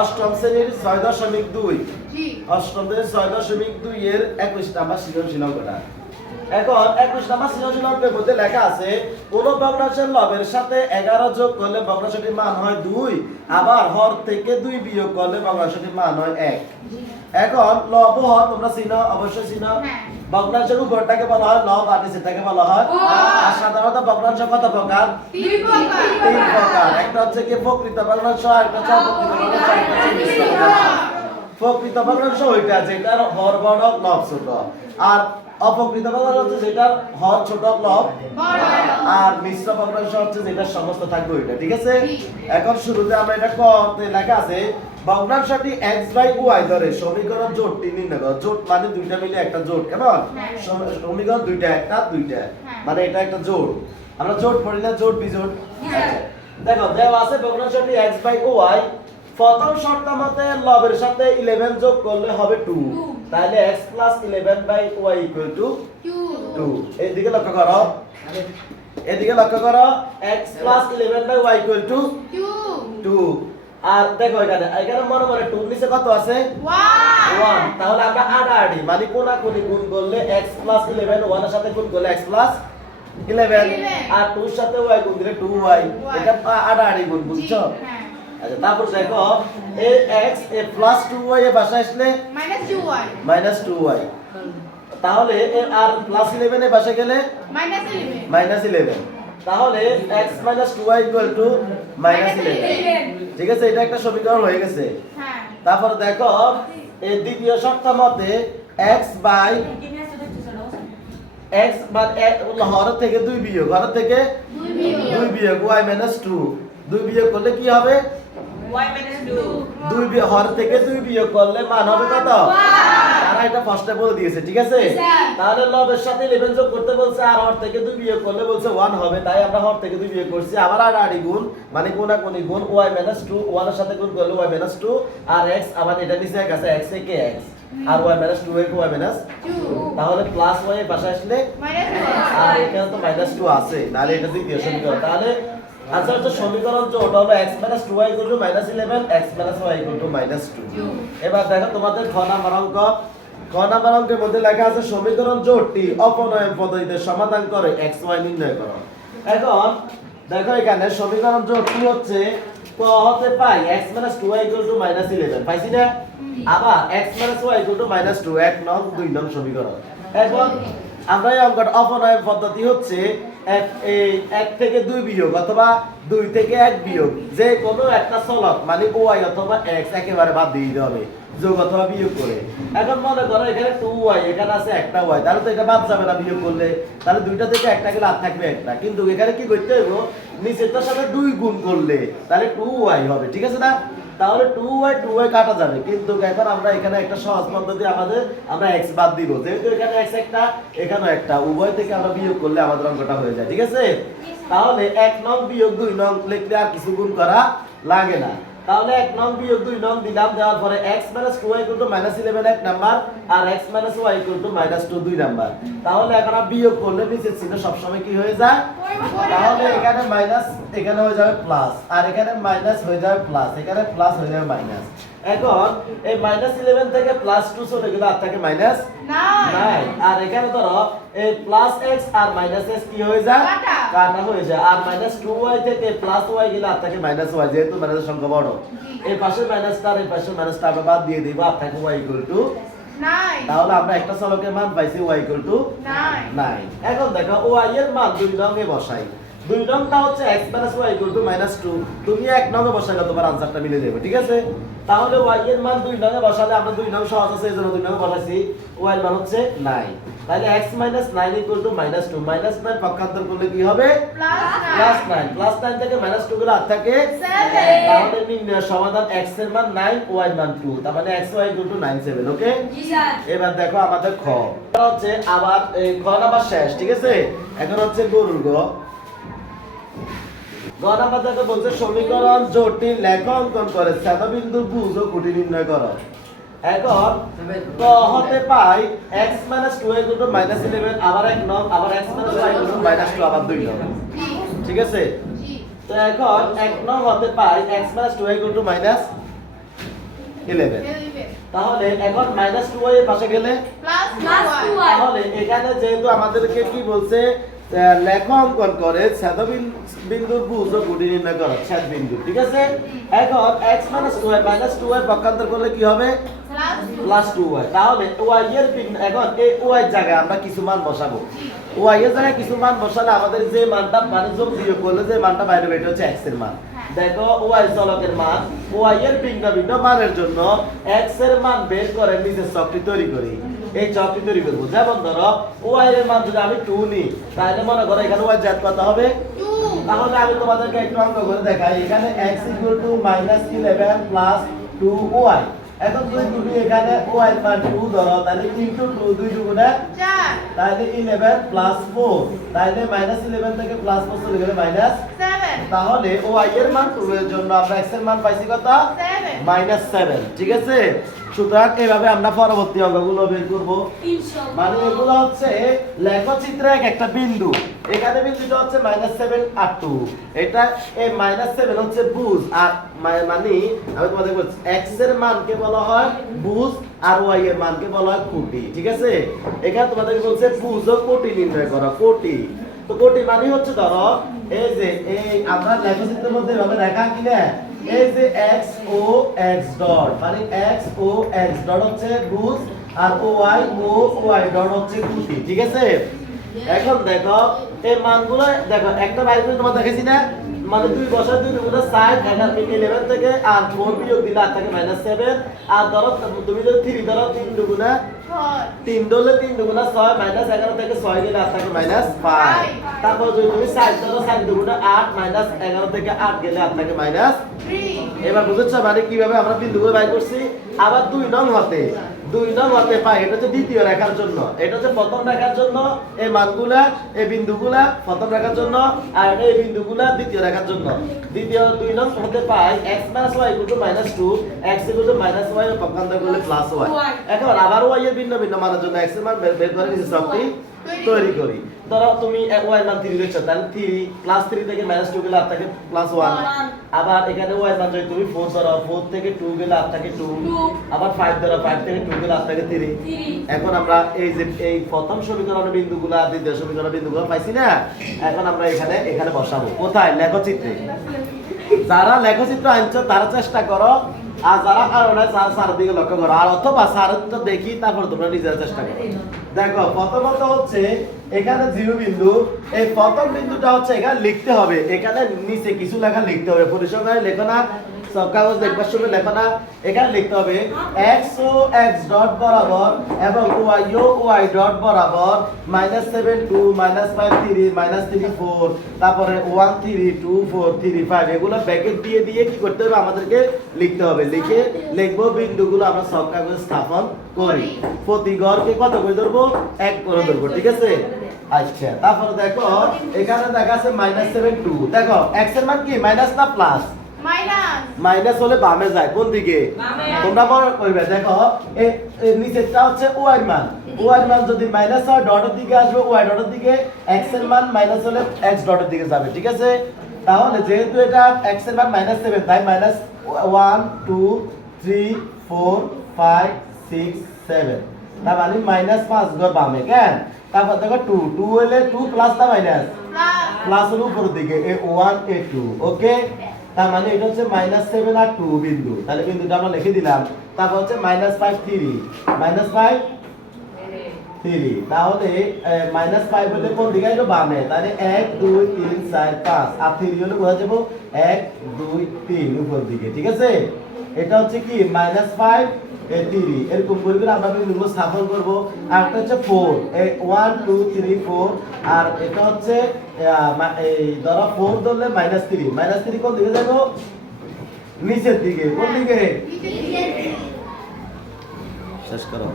অষ্টম শ্রেণির ছয় দশমিক দুই। অষ্টম শ্রেণির ছয় দশমিক দুই এর একুশ নাম্বার সৃজনশীল অঙ্কটা এখন একুশ নাম্বার সৃজনশীল অঙ্কের মধ্যে লেখা আছে কোন ভগ্নাংশের লবের সাথে এগারো যোগ করলে ভগ্নাংশটির মান হয় দুই আবার হর থেকে দুই বিয়োগ করলে ভগ্নাংশটির মান হয় এক। এখন লব হর তোমরা চিনো অবশ্যই চিনো। হ্যাঁ। ভগ্নাংশের উপরটাকে বলা হয় লব আর নিচেরটাকে বলা হয় আর সাধারণত ভগ্নাংশ কত প্রকার? তিন প্রকার। একটা হচ্ছে কি প্রকৃত ভগ্নাংশ একটা হচ্ছে অপ্রকৃত ভগ্নাংশ একটা হচ্ছে মিশ্র ভগ্নাংশ প্রকৃত ওইটা যেটার হর বড় লব ছোট আর অপকৃত ভগ্নাংশ হচ্ছে যেটার হর ছোট লব আর মিশ্র ভগ্নাংশ হচ্ছে যেটা সমস্ত থাকবে ওইটা ঠিক আছে এখন শুরুতে আমরা এটা ক তে লেখা আছে ভগ্নাংশটি x বাই y ধরে সমীকরণ জোটটি নির্ণয় করো জোট মানে দুইটা মিলে একটা জোট কেমন। সমীকরণ দুইটা একটা দুইটা। মানে এটা একটা জোট আমরা জোট পড়ি না জোট বিজোট হ্যাঁ। দেখো দেওয়া আছে ভগ্নাংশটি x বাই y প্রথম শর্ত মতে লবের সাথে 11 যোগ করলে হবে 2 Two। তাহলে x 11 by y equal to two 2 এইদিকে লক্ষ্য করো। এদিকে লক্ষ্য করো। x 11 by y equal to two 2 আর দেখো এখানে এখানে মনে মনে 2 নিচে কত আছে? ওয়ান 1 তাহলে আমরা আড়াআড়ি মানে কোনা কোনি গুণ করলে x 11 1 এর সাথে গুণ করলে x 11 আর 2 এর সাথে y গুণ দিলে 2y এটা আড়াআড়ি গুণ বুঝছ? হ্যাঁ। আচ্ছা তারপর দেখো এই x এ প্লাস 2y এ বাসায় আসলে minus two Y minus 2y তাহলে আর প্লাস 11 এ বাসায় গেলে মাইনাস ইলেভেন মাইনাস ইলেভেন তাহলে x minus two Y equal to minus eleven ঠিক আছে? এটা একটা সমীকরণ হয়ে গেছে। হ্যাঁ। তারপর দেখো এই দ্বিতীয় শর্ত মতে x বাই x বাই হর থেকে দুই বিয়োগ। হর থেকে দুই বিয়োগ। দুই বিয়োগ y মাইনাস টু দুই বিয়োগ করলে কি হবে? দুই হর থেকে দুই বিয়োগ করলে মান হবে কত? তারা এটা ফার্স্টে বলে দিয়েছে ঠিক আছে? তাহলে লবের সাথে 11 যোগ করতে বলছে আর হর থেকে দুই বিয়োগ করলে বলছে 1 হবে তাই আমরা হর থেকে দুই বিয়োগ করছি। আবার আর আড়ি গুণ মানে কোনা কোনি গুণ y 2 1 এর সাথে গুণ করলে y 2 আর x আবার এটা নিচে এক আছে x থেকে x? আর y 2 এর y টু তাহলে প্লাস y এর পাশে আসলে আর এখানে তো মাইনাস টু আছে নাহলে এটা দ্বিতীয় সমীকরণ তাহলে আচ্ছা হচ্ছে সমীকরণ যে ওটা হলো x minus two Y equal to minus eleven X minus Y equal to minus two এবার দেখো তোমাদের খ নাম্বার অঙ্ক। খ নাম্বার অঙ্কের মধ্যে লেখা আছে সমীকরণ জোটটি অপনয়ন পদ্ধতিতে সমাধান করে এক্স ওয়াই নির্ণয় করো। এখন দেখো এখানে সমীকরণ জোটটি হচ্ছে ক হতে পাই x minus two Y equal to minus eleven পাইছি না? আবার x মাইনাস টু এক নং দুই নং সমীকরণ। এখন আমরা এই অঙ্কটা অপনয়ন পদ্ধতি হচ্ছে এক এই এক থেকে দুই বিয়োগ অথবা দুই থেকে এক বিয়োগ। যে কোনো একটা চলক মানে ওয়াই অথবা এক্স, একেবারে বাদ দিয়ে দিতে হবে, যোগ অথবা বিয়োগ করে। এখন মনে করো এখানে টু ওয়াই এখানে আছে একটা ওয়াই তাহলে তো এটা বাদ যাবে না বিয়োগ করলে। তাহলে দুইটা থেকে একটা গেলে আর থাকবে একটা। কিন্তু এখানে কি করতে হইব? নিচেরটার সাথে দুই গুণ করলে তাহলে টু ওয়াই হবে, ঠিক আছে না? তাহলে টু ওয়াই টু ওয়াই কাটা যাবে। কিন্তু এখন আমরা এখানে একটা সহজ পদ্ধতি আমাদের, আমরা এক্স বাদ দিব। যেহেতু এখানে এক্স একটা, এখানেও একটা। উভয় থেকে আমরা বিয়োগ করলে আমাদের অঙ্কটা হয়ে যায়, ঠিক আছে? তাহলে এক নং বিয়োগ দুই নং লিখলে আর কিছু গুণ করা লাগে না। তাহলে এক নং বিয়োগ দুই নং দিলাম, দেওয়ার পরে x minus two Y to minus eleven এক number R X minus Y to minus two দুই নাম্বার তাহলে এখন বিয়োগ করলে নিচের চিহ্ন সবসময় কি হয়ে যায়? তাহলে এখানে মাইনাস এখানে হয়ে যাবে প্লাস আর এখানে মাইনাস হয়ে যাবে প্লাস এখানে প্লাস হয়ে যাবে মাইনাস এখন এই মাইনাস ইলেভেন থেকে প্লাস টু চলে গেলে আর থাকে মাইনাস নাই। আর এখানে ধরো এই প্লাস এক্স আর মাইনাস এক্স কি হয়ে যায়? কাটা। হয়ে যায়। আর মাইনাস টু ওয়াই থেকে প্লাস ওয়াই গেলে আর থাকে মাইনাস ওয়াই যেহেতু মাইনাসের সংখ্যা বড়। এই পাশে মাইনাসটা আর এই পাশে মাইনাসটা আমরা বাদ দিয়ে দিব আর থাকে ওয়াই ইকুয়াল টু তাহলে আমরা একটা চলকের মান পাইছি ওয়াই ইকুয়াল টু নাই। এখন দেখো ওয়াই এর মান দুই নঙে বসাই। দুই নংটা হচ্ছে x plus y equal to minus two তুমি এক নঙে বসাইলে তোমার আনসারটা মিলে যাবে ঠিক আছে? তাহলে y এর মান দুই নঙে বসালে আমরা দুই নং সহজ আছে এজন্য দুই নঙে বসাইছি। y এর মান হচ্ছে 9 তাহলে x minus 9 equal to minus 2 minus 9 পক্ষান্তর করলে কি হবে? প্লাস প্লাস 9 প্লাস 9 থেকে মাইনাস 2 গুলো আর থাকে। Seven। তাহলে নির্ণয় সমাধান x এর মান 9 y এর মান 2 তার মানে x y equal to 9 7 okay ji sir. এবার দেখো আমাদের খ। হচ্ছে আবার এই খ নাম্বার শেষ ঠিক আছে? এখন হচ্ছে গরুর গ। বলছে সমীকরণ জটিল লেখ অঙ্কন করে শ্বেতবিন্দু বুঝ ও খুঁটি নির্ণয় করো। এখন ক হতে পাই x minus two equal to minus eleven আবার এক নং আবার x minus Y equal to minus two আবার দুই নং। ঠিক আছে? তো এখন এক নং হতে পাই x minus two equal to minus eleven তাহলে এখন মাইনাস টু ওয়াই এর পাশে গেলে। তাহলে এখানে যেহেতু আমাদেরকে কি বলছে লেখা করে ছেদ বিন্দুর ও গুটি নির্ণয় করো, ছেদ বিন্দু, ঠিক আছে? এখন x minus two Y minus two Y পক্ষান্তর করলে কি হবে? প্লাস টু ওয়াই তাহলে ওয়াই এর এখন এই ওয়াই জায়গায় আমরা কিছু মান বসাবো। ওয়াই এর জায়গায় কিছু মান বসালে আমাদের যে মানটা মানে যোগ বিয়োগ করলে যে মানটা বাইরে বের হচ্ছে, x এর মান। দেখো ওয়াই চলকের মান ওয়াই এর ভিন্ন ভিন্ন মানের জন্য এক্সের মান বের করে নিজের চকটি তৈরি করি। এই চকটি তৈরি করব। যেমন ধরো ওয়াই এর মান যদি আমি টু নিই তাহলে মনে করো এখানে ওয়াই জাত কত হবে। তাহলে আমি তোমাদেরকে একটু অঙ্ক করে দেখাই। এখানে x equal to minus eleven plus two Y এখন যদি তুমি এখানে ওয়াই মান টু ধরো তাহলে ইন্টু টু দুই দুগুণে? তাহলে ইলেভেন প্লাস ফোর তাহলে মাইনাস ইলেভেন থেকে প্লাস ফোর চলে গেলে মাইনাস তাহলে ওয়াই এর মান টু এর জন্য আমরা x এর মান পাইছি কত? মাইনাস সেভেন ঠিক আছে? সুতরাং এভাবে আমরা পরবর্তী অঙ্কগুলো বের করব। মানে এগুলো হচ্ছে লেখচিত্রে এক একটা বিন্দু। এখানে বিন্দুটা হচ্ছে মাইনাস সেভেন আর টু এটা এই মাইনাস সেভেন হচ্ছে বুঝ। আর মানে আমি তোমাদের বলছি এক্সের মানকে বলা হয় বুঝ আর ওয়াই এর মানকে বলা হয় কোটি ঠিক আছে? এখানে তোমাদের বলছে বুঝ ও কোটি নির্ণয় করো কোটি তো কোটি মানে হচ্ছে ধরো এই যে এই আমরা লেখচিত্রের মধ্যে এভাবে রেখা কি না এই যে x ও x ডট মানে x ও x ডট হচ্ছে বুঝ আর ও ওয়াই ও ওয়াই ডট হচ্ছে গুটি, ঠিক আছে? এখন দেখো, এই মানগুলো, দেখো, একটা বাইরে তোমার দেখেছি না মানে দুই বছর দুই দুগুণে সাইড ইলেভেন থেকে আর ফোর বিয়োগ দিলে আর থাকে মাইনাস সেভেন আর ধরো তুমি যদি থ্রি ধরো তিন দুগুণে তিন ধরলে তিন দুগুণা ছয় মাইনাস এগারো থেকে ছয় গেলে আর থাকে মাইনাস ফাইভ তারপর যদি তুমি সাইড ধরো সাইড দুগুণে আট মাইনাস এগারো থেকে আট গেলে আর থাকে মাইনাস এবার বুঝেছ মানে কীভাবে আমরা বিন্দুগুলো বাই করছি? আবার দুই নং হতে। দুই নং হতে পাই এটা হচ্ছে দ্বিতীয় রেখার জন্য। এটা হচ্ছে প্রথম রেখার জন্য এই মানগুলা এই বিন্দুগুলা প্রথম রেখার জন্য আর এই বিন্দুগুলা দ্বিতীয় রেখার জন্য। দ্বিতীয় দুই নং হতে পাই x minus y equal to minus two x equal to minus y পক্ষান্তর করলে প্লাস y Y এখন আবার y এর ভিন্ন ভিন্ন মানের জন্য x এর মান বের করে নিচে সবটি তৈরি করি। ধরো তুমি এর মান 3 দেখছ তাহলে 3 প্লাস 3 থেকে মাইনাস 2 গেলে আর থাকে প্লাস 1 One। আবার এখানে y মান যদি তুমি 4 ধরো 4 থেকে 2 গেলে আর থাকে 2 Two। আবার 5 ধরো 5 থেকে 2 গেলে আর থাকে 3 Three। এখন আমরা এই যে এই প্রথম সমীকরণের বিন্দুগুলো আর দ্বিতীয় সমীকরণের বিন্দুগুলো পাইছি না? এখন আমরা এখানে এখানে বসাবো। কোথায়? লেখচিত্রে। যারা লেখচিত্র আনছো তারা চেষ্টা করো আর যারা কারণে স্যার স্যার দিকে লক্ষ্য করো। আর অথবা স্যার তো দেখি তারপর তোমরা নিজের চেষ্টা করো। দেখো প্রথমত হচ্ছে এখানে জিরো বিন্দু এই প্রথম বিন্দুটা হচ্ছে এখানে লিখতে হবে। এখানে নিচে কিছু লেখা লিখতে হবে। পরিসংখ্যানে লেখো না। সব কাগজ দেখবার সময় লেখো না এখানে লিখতে হবে x ও x ডট বরাবর এবং y ও y ডট বরাবর minus seven two minus five three minus three four তারপরে one three two four three five এগুলো ব্যাকেট দিয়ে দিয়ে কি করতে হবে? আমাদেরকে লিখতে হবে। লিখে লিখব বিন্দুগুলো আমরা সব কাগজে স্থাপন করি। প্রতি ঘরকে কত করে ধরবো? এক করে ধরবো ঠিক আছে? আচ্ছা তারপরে দেখো এখানে দেখা আছে মাইনাস সেভেন টু দেখো x এর মান কি? মাইনাস না প্লাস মাইনাস হলে বামে যায় কোন দিকে? তোমরা মনে করবে দেখো নিচেরটা হচ্ছে ওয়াই মান। ওয়াই মান যদি মাইনাস হয় ডটের দিকে আসবে ওয়াই ডটের দিকে এক্সের মান মাইনাস হলে এক্স ডটের দিকে যাবে ঠিক আছে? তাহলে যেহেতু এটা এক্সের মান মাইনাস সেভেন তাই minus one two three four five six seven তার মানে মাইনাস পাঁচ ঘর বামে কেন? তারপর দেখো টু টু হলে টু প্লাস না মাইনাস প্লাস প্লাস হলো উপরের দিকে এ ওয়ান এ টু ওকে তার মানে এটা হচ্ছে মাইনাস সেভেন আর টু বিন্দু। তাহলে বিন্দুটা আমরা লিখে দিলাম। তারপর হচ্ছে minus five three minus five three তাহলে মাইনাস ফাইভ হলে কোন দিকে আসবে? বামে। তাহলে এক, দুই, তিন, চার, পাঁচ। আর থ্রি হলে বোঝা যাব এক, দুই, তিন, উপর দিকে। ঠিক আছে? এটা হচ্ছে কি? মাইনাস ফাইভ থ্রি এরকম করে আমরা লিঙ্গ স্থাপন করব। আর একটা হচ্ছে four. One two three four আর এটা হচ্ছে এই ধরো ফোর ধরলে মাইনাস থ্রি মাইনাস থ্রি কোন দিকে যাব? নিচের দিকে। কোন দিকে? দিকে। শেষ করো।